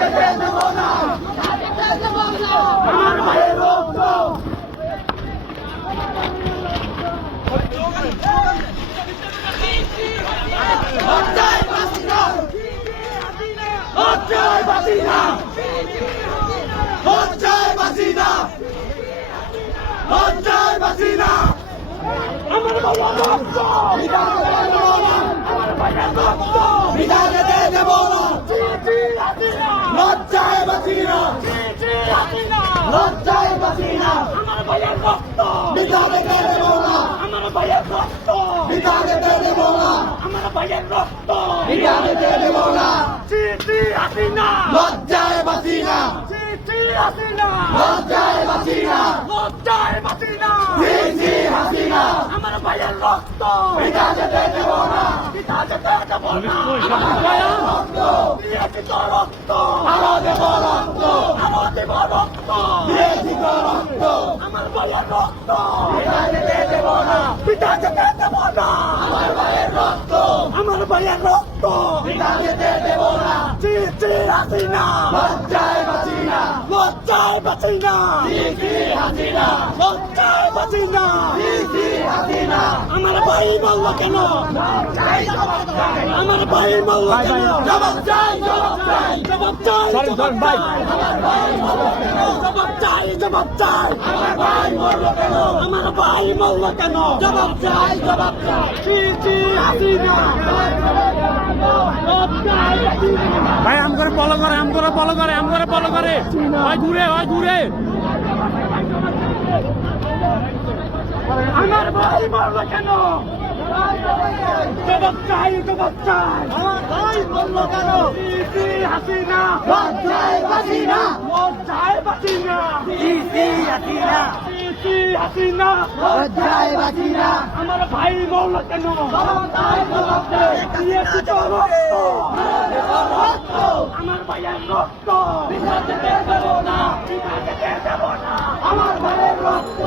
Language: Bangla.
যেতে দেব না, আমার ভাইয়ের রক্ত। হত্যায় বাঁচিনা, হত্যায় বাঁচিনা, হত্যায় বাঁচিনা, হত্যায় বাঁচিনা। আমার ভাইয়ের রক্ত আমার ভাইয়ের রক্ত বিনা যেতে দেব না। লজ্জায় বাঁচিনা, লজ্জায় বাঁচিনা। আমার ভাইয়ের রক্ত বিনা যেতে দেব না, আমার ভাইয়ের রক্ত বিনা যেতে দেব না, আমার ভাইয়ের রক্ত বিনা যেতে দেব না। হাসিনা লজ্জায় বাঁচিনা, হাসিনা লজ্জায় বাঁচিনা, লজ্জায় বাঁচিনা। হাসিনা আমার ভাইয়ের রক্ত বিনা যেতে দেব না, বিনা যেতে দেব না। আমার ভাইয়ের রক্ত দিয়েছি তো রক্ত, আরো দেব রক্ত, আরো দেব রক্ত, দিয়েছি তো রক্ত। আমার ভাইয়ের রক্ত বিনা যেতে দেব না, বিনা যেতে দেব না। আমার ভাইয়ের রক্ত, আমার ভাইয়ের রক্ত বিনা যেতে দেব না। হাসিনা লজ্জায় বাঁচিনা, লজ্জায় বাঁচিনা। হাসিনা লজ্জায় বাঁচিনা, হাসিনা। আমার ভাই বলল কেন, আমার ভাই বলল কেন, জবাব চাই, জবাব চাই, জবাব চাই, জবাব চাই। আমার ভাই বলল কেন, জবাব চাই, জবাব চাই। আমার ভাই বলল কেন, আমার ভাই বলল কেন, জবাব চাই, জবাব চাই। হাসিনা লজ্জায় বাঁচিনা। ভাই আম করে ফলো করে, আম করে ফলো করে, আম করে ফলো করে। হয় ঘুরে, হয় ঘুরে। আমার ভাই বলল কেন, জবাব চাই, জবাব চাই। আমার ভাই বলল কেন, হাসিনা লজ্জায় বাঁচিনা, লজ্জায় বাঁচিনা। হাসিনা হাসিনা লজ্জায় বাঁচিনা। আমার ভাই বলল কেন, জবাব চাই, জবাব চাই। দিয়েছি তো রক্ত, আমার ভাইয়ের রক্ত বিনা যেতে দেব না, বিনা যেতে দেব না। আমার ভাইয়ের রক্ত